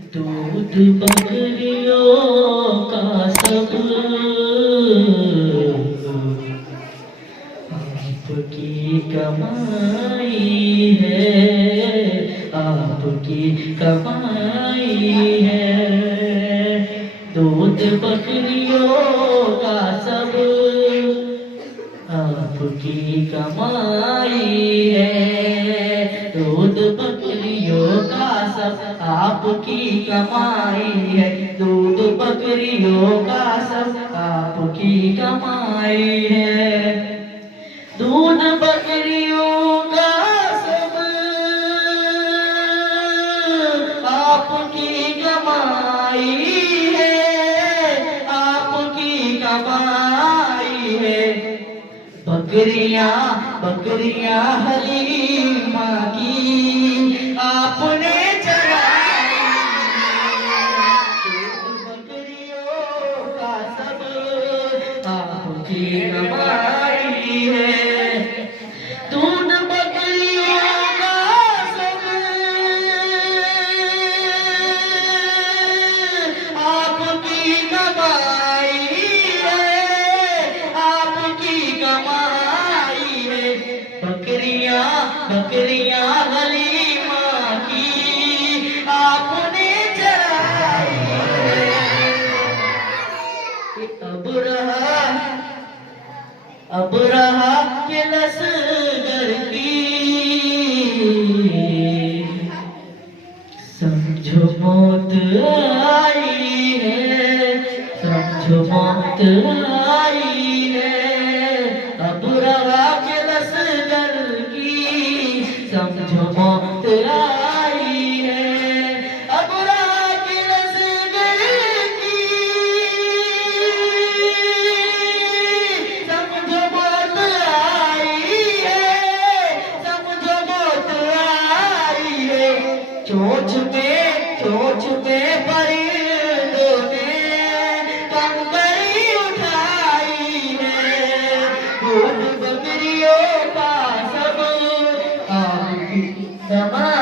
दूध बकरियों का सब आपकी कमाई है, आपकी कमाई है। दूध बकरियों का सब आपकी कमाई है। दूध बकरियों का सब आपकी कमाई है। दूध बकरियों का सब आपकी कमाई है। दूध बकरियों का सब आपकी कमाई है, आपकी कमाई है। बकरियां बकरियां हलीमा की आपने चराई। दूध बकरियों का सब आपकी कमाई है। दूध बकरियों का सब आपकी कमाई है, आपकी कमाई है। बकरियां बकरियां हलीमा की आपने चराई है। अब रहा के लसगर की समझो मौत आई है, समझो मौत आई है। अब रहा के लसगर की समझो मौत आई है। अब रहा के लसगर की समझो मौत आई है, समझो मौत आई है। चोंच में परिंदों ने कंकड़ी उठाई है। दूध बकरियों का सब आपकी कमाई